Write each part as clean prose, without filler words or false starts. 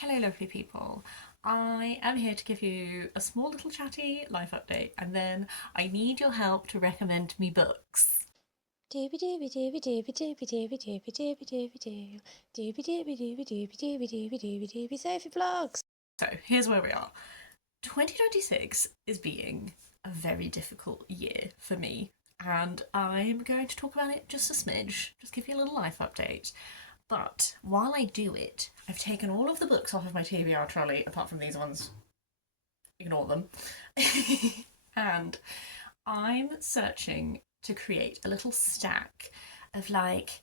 Hello lovely people, I am here to give you a small little chatty life update and then I need your help to recommend me books. Dooby dooby dooby dooby dooby dooby dooby dooby dooby doo. Dooby dooby dooby dooby dooby dooby dooby dooby Sophie vlogs. So here's where we are. 2026 is being a very difficult year for me and I'm going to talk about it just a smidge, just give you a little life update. But while I do it, I've taken all of the books off of my TBR trolley, apart from these ones, ignore them. And I'm searching to create a little stack of like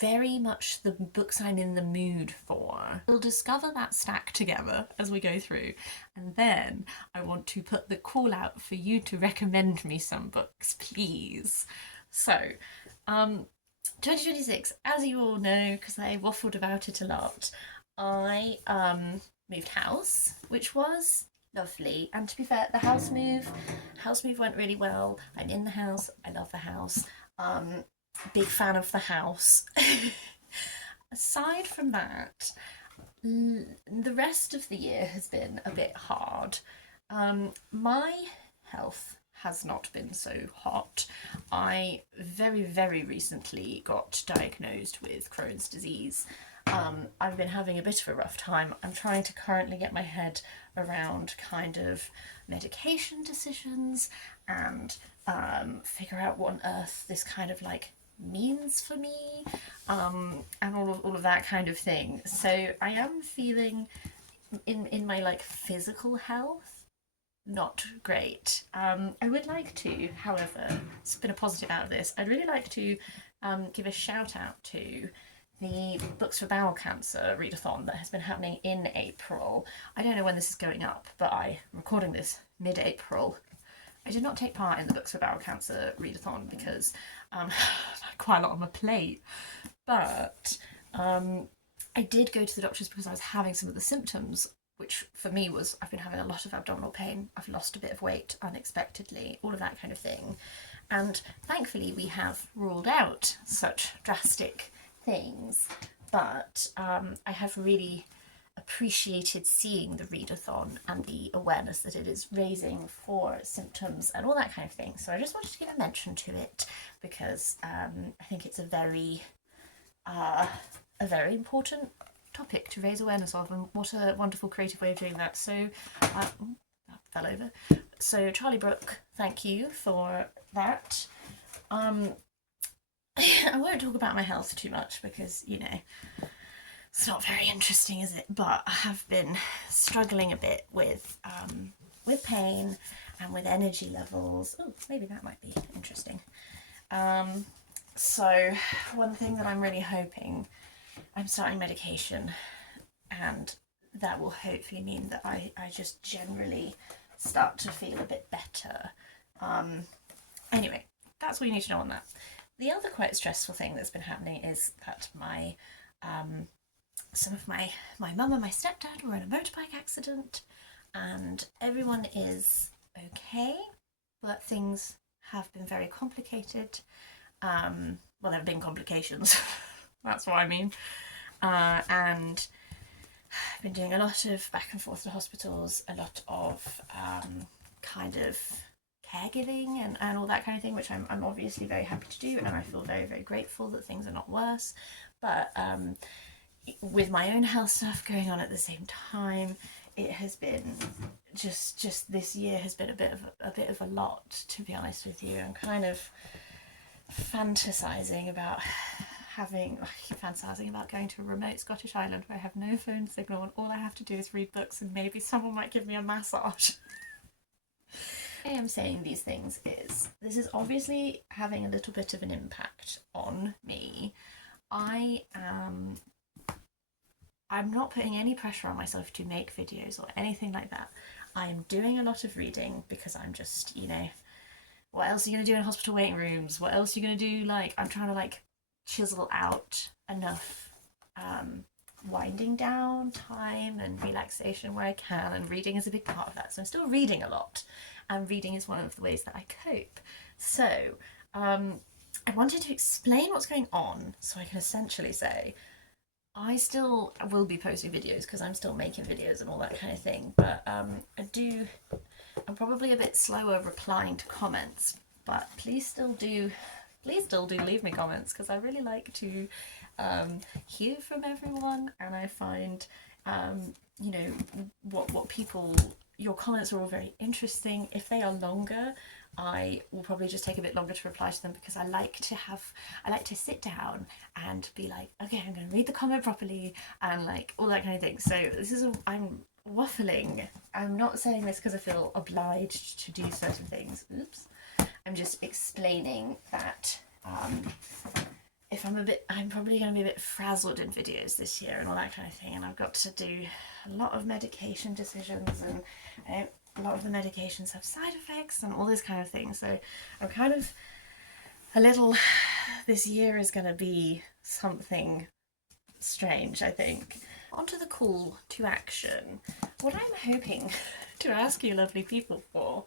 very much the books I'm in the mood for. We'll discover that stack together as we go through, and then I want to put the call out for you to recommend me some books, please. So, 2026, as you all know, because I waffled about it a lot, I moved house, which was lovely. And to be fair, the house move went really well. I'm in the house. I love the house. Big fan of the house. Aside from that, the rest of the year has been a bit hard. My health has not been so hot. I very recently got diagnosed with Crohn's disease. I've been having a bit of a rough time. I'm trying to currently get my head around kind of medication decisions and figure out what on earth this kind of like means for me, and all of that kind of thing. So I am feeling in my like physical health not great. I would like to, however, spin a positive out of this. I'd really like to give a shout out to the Books for Bowel Cancer readathon that has been happening in April. I don't know when this is going up, but I'm recording this mid-April. I did not take part in the Books for Bowel Cancer readathon because I had quite a lot on my plate, but I did go to the doctors because I was having some of the symptoms, which for me was I've been having a lot of abdominal pain, I've lost a bit of weight unexpectedly, all of that kind of thing. And thankfully we have ruled out such drastic things, but I have really appreciated seeing the readathon and the awareness that it is raising for symptoms and all that kind of thing. So I just wanted to give a mention to it because I think it's a very important topic to raise awareness of, and what a wonderful creative way of doing that. So that fell over. So Charlie Brooke, thank you for that. I won't talk about my health too much because, you know, it's not very interesting, is it? But I have been struggling a bit with pain and with energy levels. Oh, maybe that might be interesting. So one thing that I'm really hoping, I'm starting medication, and that will hopefully mean that I just generally start to feel a bit better. Anyway, that's all you need to know on that. The other quite stressful thing that's been happening is that my some of my mum and my stepdad were in a motorbike accident, and everyone is okay, but things have been very complicated. Well, there have been complications. That's what I mean. And I've been doing a lot of back and forth to hospitals, a lot of kind of caregiving and all that kind of thing, which I'm obviously very happy to do, and I feel very grateful that things are not worse. But with my own health stuff going on at the same time, it has been just this year has been a bit of a lot, to be honest with you. I'm kind of fantasizing about going to a remote Scottish island where I have no phone signal and all I have to do is read books and maybe someone might give me a massage. I am saying these things is this is obviously having a little bit of an impact on me. I'm not putting any pressure on myself to make videos or anything like that. I am doing a lot of reading because I'm just, you know, what else are you going to do in hospital waiting rooms? What else are you going to do? Like, I'm trying to like chisel out enough winding down time and relaxation where I can, and reading is a big part of that. So I'm still reading a lot, and reading is one of the ways that I cope. So I wanted to explain what's going on so I can essentially say I still will be posting videos because I'm still making videos and all that kind of thing, but I'm probably a bit slower replying to comments, but please still do leave me comments because I really like to hear from everyone, and I find you know, what people, your comments are all very interesting. If they are longer, I will probably just take a bit longer to reply to them because I like to sit down and be like, okay, I'm going to read the comment properly and like all that kind of thing. So I'm waffling. I'm not saying this because I feel obliged to do certain things. Oops. I'm just explaining that I'm probably going to be a bit frazzled in videos this year and all that kind of thing, and I've got to do a lot of medication decisions, and a lot of the medications have side effects and all this kind of thing. So I'm kind of this year is going to be something strange, I think. Onto the call to action. What I'm hoping to ask you lovely people for,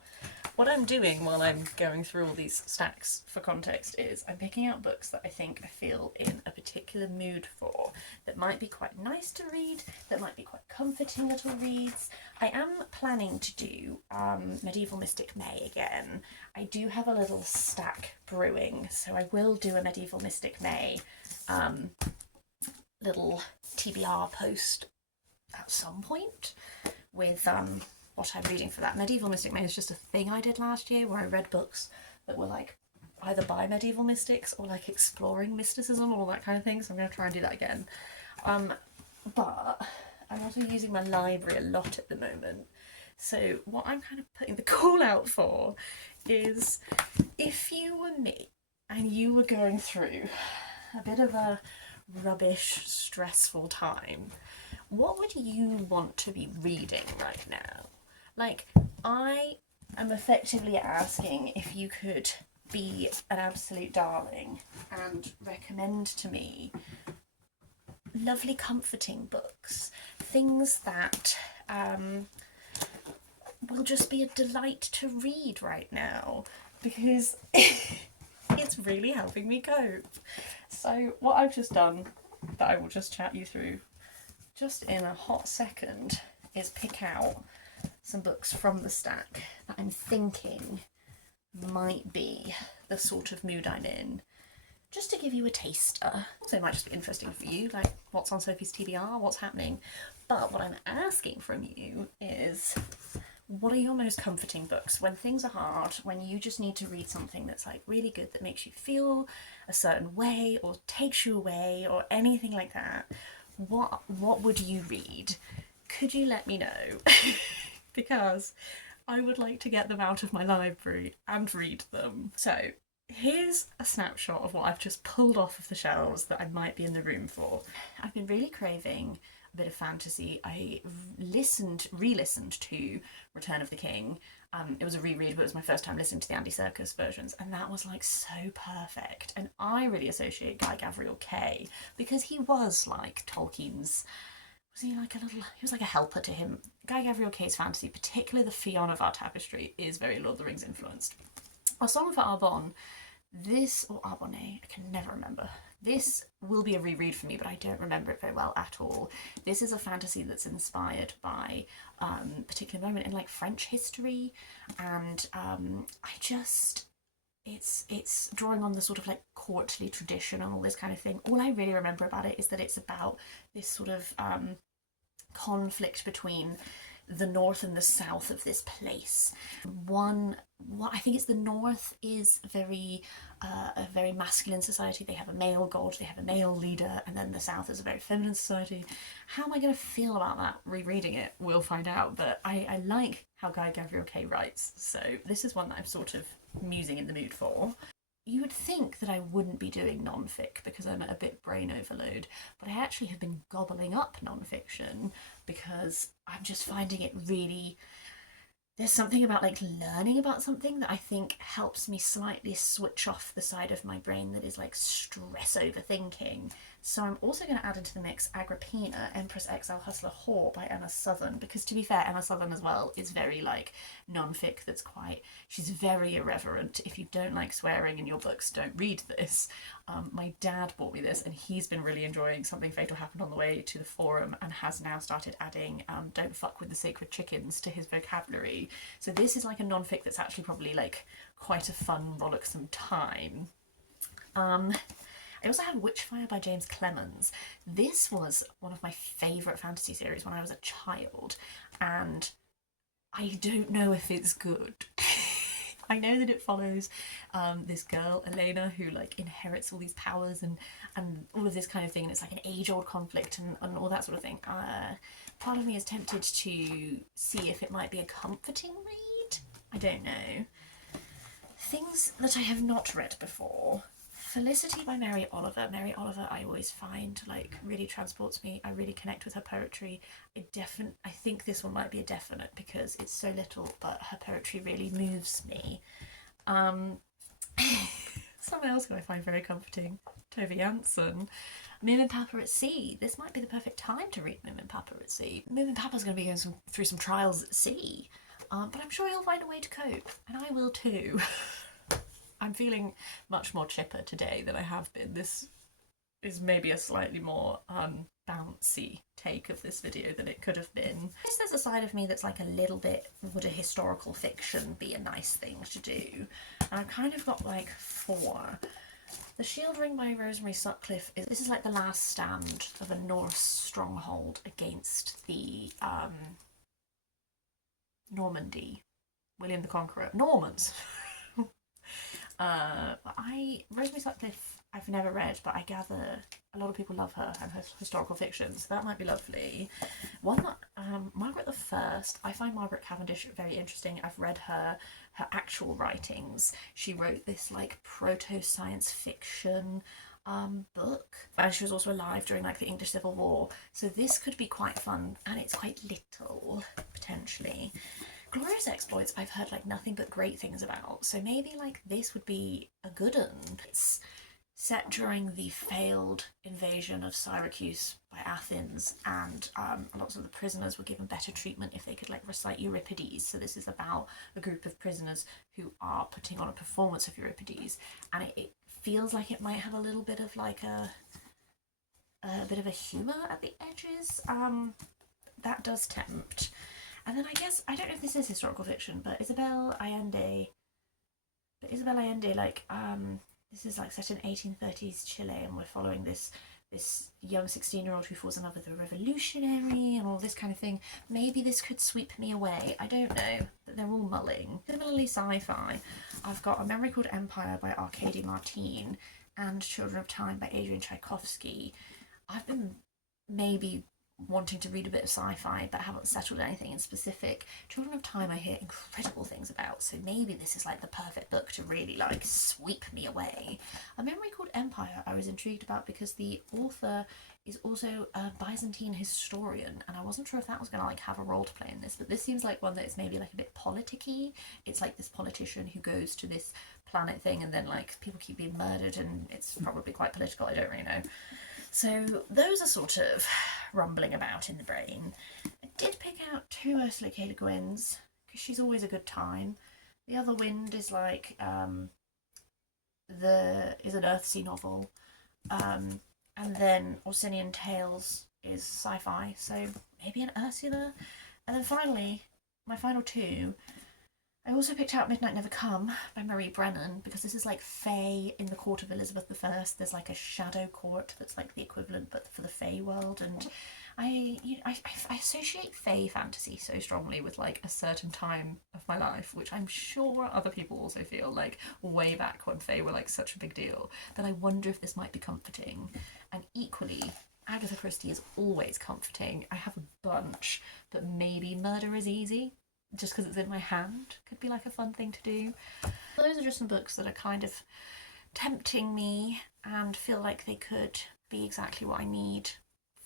what I'm doing while I'm going through all these stacks for context is I'm picking out books that I think I feel in a particular mood for, that might be quite nice to read, that might be quite comforting little reads. I am planning to do Medieval Mystic May again. I do have a little stack brewing, so I will do a Medieval Mystic May little TBR post at some point with what I'm reading for that. Medieval Mystic May is just a thing I did last year where I read books that were like either by medieval mystics or like exploring mysticism or all that kind of thing, so I'm going to try and do that again. But I'm also using my library a lot at the moment, so what I'm kind of putting the call out for is, if you were me and you were going through a bit of a rubbish, stressful time, what would you want to be reading right now? Like, I am effectively asking if you could be an absolute darling and recommend to me lovely, comforting books, things that will just be a delight to read right now, because it's really helping me cope. So what I've just done, that I will just chat you through just in a hot second, is pick out some books from the stack that I'm thinking might be the sort of mood I'm in, just to give you a taster. Also, it might just be interesting for you, like what's on Sophie's TBR, what's happening. But what I'm asking from you is, what are your most comforting books when things are hard, when you just need to read something that's like really good, that makes you feel a certain way or takes you away or anything like that? What would you read? Could you let me know? Because I would like to get them out of my library and read them. So here's a snapshot of what I've just pulled off of the shelves that I might be in the room for. I've been really craving a bit of fantasy. I re-listened to Return of the King. It was a reread, but it was my first time listening to the Andy Serkis versions, and that was like so perfect. And I really associate Guy Gavriel Kay because he was like Tolkien's, he was like a helper to him. Guy Gavriel Kay's fantasy, particularly the Fionn of our tapestry, is very Lord of the Rings influenced. A Song for Arbonne, or Arbonne, I can never remember. This will be a reread for me, but I don't remember it very well at all. This is a fantasy that's inspired by a particular moment in like French history, and it's drawing on the sort of like courtly tradition and all this kind of thing. All I really remember about it is that it's about this sort of conflict between the north and the south of this place. I think it's the north is a very masculine society. They have a male god, they have a male leader, and then the south is a very feminine society. How am I going to feel about that rereading it? We'll find out, but I like how Guy Gavriel Kay writes, so this is one that I'm sort of musing in the mood for. You would think that I wouldn't be doing non-fic because I'm at a bit brain overload, but I actually have been gobbling up non-fiction because I'm just finding it really... There's something about like learning about something that I think helps me slightly switch off the side of my brain that is like stress overthinking, So I'm also going to add into the mix Agrippina, Empress Exile Hustler Whore by Emma Southon, because to be fair, Emma Southon as well is very like non-fic that's quite, she's very irreverent. If you don't like swearing in your books, don't read this. My dad bought me this and he's been really enjoying Something Fatal Happened on the Way to the Forum and has now started adding Don't Fuck with the Sacred Chickens to his vocabulary. So this is like a non-fic that's actually probably like quite a fun, rollicksome time. I also had Witchfire by James Clemens. This was one of my favourite fantasy series when I was a child, and I don't know if it's good. I know that it follows this girl, Elena, who like inherits all these powers and all of this kind of thing, and it's like an age-old conflict and all that sort of thing. Part of me is tempted to see if it might be a comforting read. I don't know. Things that I have not read before. Felicity by Mary Oliver. Mary Oliver I always find like really transports me. I really connect with her poetry. I think this one might be a definite because it's so little, but her poetry really moves me. Someone else who I find very comforting, Tove Jansson. Moominpappa at Sea. This might be the perfect time to read Moominpappa at Sea. Moominpappa's going to be going through some trials at sea, but I'm sure he'll find a way to cope, and I will too. I'm feeling much more chipper today than I have been. This is maybe a slightly more bouncy take of this video than it could have been. I guess there's a side of me that's like a little bit, would a historical fiction be a nice thing to do? And I've kind of got like 4. The Shield Ring by Rosemary Sutcliffe this is like the last stand of a Norse stronghold against the Normandy, William the Conqueror, Normans. Rosemary Sutcliffe I've never read, but I gather a lot of people love her and her historical fiction, so that might be lovely. One that Margaret the First. I find Margaret Cavendish very interesting. I've read her actual writings. She wrote this like proto-science fiction book, and she was also alive during like the English Civil War, so this could be quite fun, and it's quite little potentially. Glorious Exploits I've heard like nothing but great things about, so maybe like this would be a good one. It's set during the failed invasion of Syracuse by Athens, and lots of the prisoners were given better treatment if they could like recite Euripides. So this is about a group of prisoners who are putting on a performance of Euripides, and it feels like it might have a little bit of like a bit of a humour at the edges. That does tempt. And then I guess, I don't know if this is historical fiction, but Isabelle Allende, like, this is like set in 1830s Chile, and we're following this young 16-year-old who falls in love with a revolutionary and all this kind of thing. Maybe this could sweep me away. I don't know, but they're all mulling. Similarly sci-fi, I've got A Memory Called Empire by Arkady Martine and Children of Time by Adrian Tchaikovsky. I've been maybe wanting to read a bit of sci-fi but haven't settled anything in specific. Children of Time I hear incredible things about, so maybe this is like the perfect book to really like sweep me away. A Memory Called Empire I was intrigued about because the author is also a Byzantine historian, and I wasn't sure if that was going to like have a role to play in this, but this seems like one that is maybe like a bit politicky. It's like this politician who goes to this planet thing and then like people keep being murdered, and it's probably quite political. I don't really know. So those are sort of rumbling about in the brain. I did pick out 2 Ursula K. Le Guin's because she's always a good time. The Other Wind is like is an Earthsea novel, and then Orsinian Tales is sci-fi, so maybe an Ursula. And then finally, my final 2. I also picked out Midnight Never Come by Marie Brennan because this is like Fae in the court of Elizabeth I. There's like a shadow court that's like the equivalent but for the Fae world, and I associate Fae fantasy so strongly with like a certain time of my life, which I'm sure other people also feel, like way back when Fae were like such a big deal, that I wonder if this might be comforting. And equally, Agatha Christie is always comforting. I have a bunch, but maybe Murder is Easy, just because it's in my hand, could be like a fun thing to do. Those are just some books that are kind of tempting me and feel like they could be exactly what I need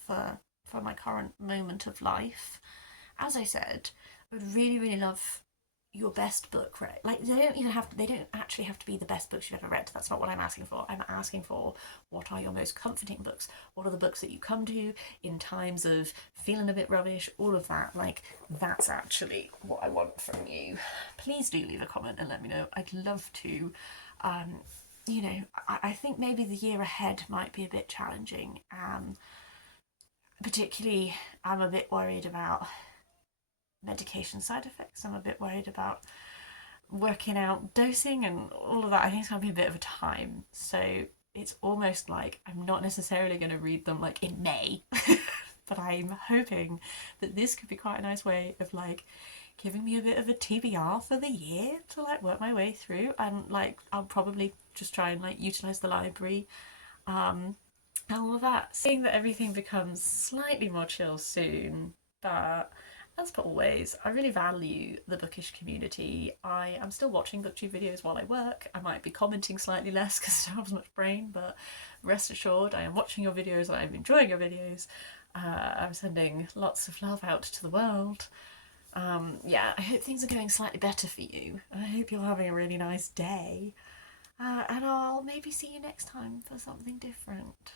for my current moment of life. As I said, I would really, really love your best book, right? Like they don't actually have to be the best books you've ever read. That's not what I'm asking for. I'm asking for, what are your most comforting books? What are the books that you come to in times of feeling a bit rubbish? All of that. Like, that's actually what I want from you. Please do leave a comment and let me know. I'd love to. I think maybe the year ahead might be a bit challenging. Particularly, I'm a bit worried about medication side effects. I'm a bit worried about working out dosing and all of that. I think it's going to be a bit of a time. So it's almost like I'm not necessarily going to read them like in May, but I'm hoping that this could be quite a nice way of like giving me a bit of a TBR for the year to like work my way through. And like I'll probably just try and like utilize the library and all of that. Seeing that everything becomes slightly more chill soon, but as per always, I really value the bookish community. I am still watching booktube videos while I work. I might be commenting slightly less because I don't have as much brain, but rest assured, I am watching your videos and I'm enjoying your videos. I'm sending lots of love out to the world. I hope things are going slightly better for you. I hope you're having a really nice day. And I'll maybe see you next time for something different.